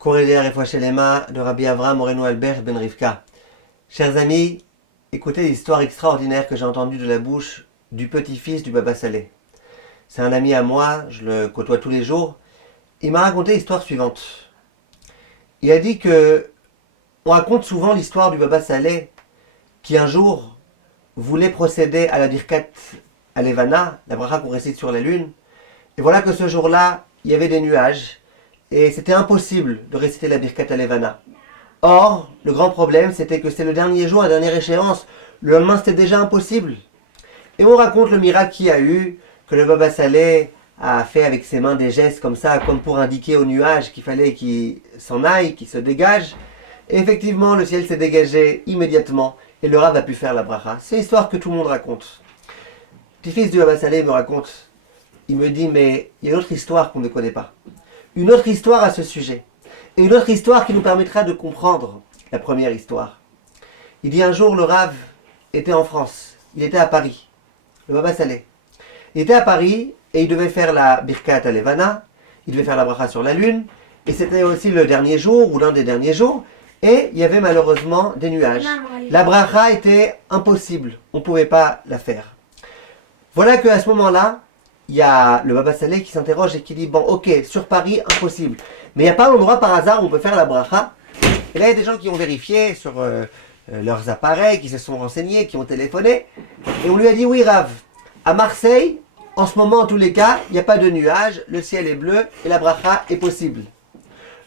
Corrélière et Foichelema de Rabbi Avraham Moreno Albert Ben Rivka. Chers amis, écoutez l'histoire extraordinaire que j'ai entendue de la bouche du petit-fils du Baba Salé. C'est un ami à moi, je le côtoie tous les jours. Il m'a raconté l'histoire suivante. Il a dit que on raconte souvent l'histoire du Baba Salé qui un jour voulait procéder à la Birkat Alevana, la bracha qu'on récite sur la lune. Et voilà que ce jour-là, il y avait des nuages et c'était impossible de réciter la Birkat Alevana. Or, le grand problème, c'était que c'était le dernier jour, la dernière échéance. Le lendemain, c'était déjà impossible. Et on raconte le miracle qu'il y a eu, que le Baba Salé a fait avec ses mains des gestes comme ça, comme pour indiquer aux nuages qu'il fallait qu'ils s'en aillent, qu'ils se dégagent. Et effectivement, le ciel s'est dégagé immédiatement et le Rav a pu faire la bracha. C'est l'histoire que tout le monde raconte. Le petit-fils du Baba Salé me raconte, il me dit, mais il y a une autre histoire qu'on ne connaît pas. Une autre histoire à ce sujet. Et une autre histoire qui nous permettra de comprendre la première histoire. Il dit un jour, le Rav était en France. Il était à Paris. Le Baba Salé. Il était à Paris et il devait faire la Birkat Alevana. Il devait faire la bracha sur la lune. Et c'était aussi le dernier jour, ou l'un des derniers jours. Et il y avait malheureusement des nuages. La bracha était impossible. On ne pouvait pas la faire. Voilà qu'à ce moment-là, il y a le Baba Salé qui s'interroge et qui dit, bon, ok, sur Paris, impossible. Mais il n'y a pas un endroit par hasard où on peut faire la bracha. Et là, il y a des gens qui ont vérifié sur leurs appareils, qui se sont renseignés, qui ont téléphoné. Et on lui a dit, oui, Rav, à Marseille, en ce moment, en tous les cas, il n'y a pas de nuages, le ciel est bleu et la bracha est possible.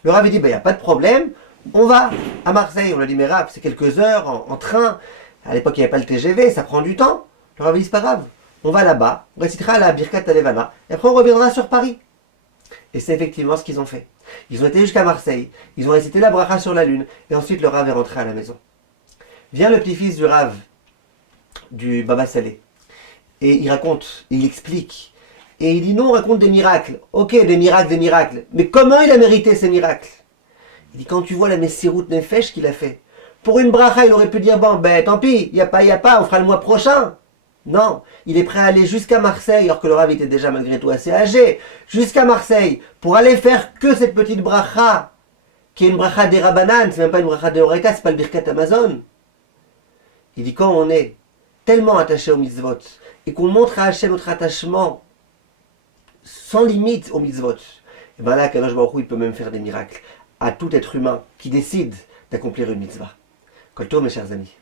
Le Rav dit, il n'y a pas de problème, on va à Marseille. On lui a dit, mais Rav, c'est quelques heures en train. À l'époque, il n'y avait pas le TGV, ça prend du temps. Le Rav dit, c'est pas grave. On va là-bas, on récitera la Birkat Alevana, et après on reviendra sur Paris. Et c'est effectivement ce qu'ils ont fait. Ils ont été jusqu'à Marseille, ils ont récité la bracha sur la lune, et ensuite le Rav est rentré à la maison. Vient le petit-fils du Rav, du Baba Salé, et il raconte, il explique, et il dit non, on raconte des miracles. Ok, des miracles, mais comment il a mérité ces miracles? Il dit, quand tu vois la Messirut Nefesh qu'il a fait, pour une bracha, il aurait pu dire, bon, ben tant pis, il n'y a pas, on fera le mois prochain. Non, il est prêt à aller jusqu'à Marseille, alors que le Rav était déjà malgré tout assez âgé, jusqu'à Marseille, pour aller faire que cette petite bracha, qui est une bracha des Rabbanan, c'est même pas une bracha des Horaïta, c'est pas le Birkat Amazon. Il dit, quand on est tellement attaché aux mitzvot, et qu'on montre à Hachem notre attachement sans limite aux mitzvot, et bien là, Kadosh Baruch Hu, il peut même faire des miracles à tout être humain qui décide d'accomplir une mitzvah. Kol tov, mes chers amis.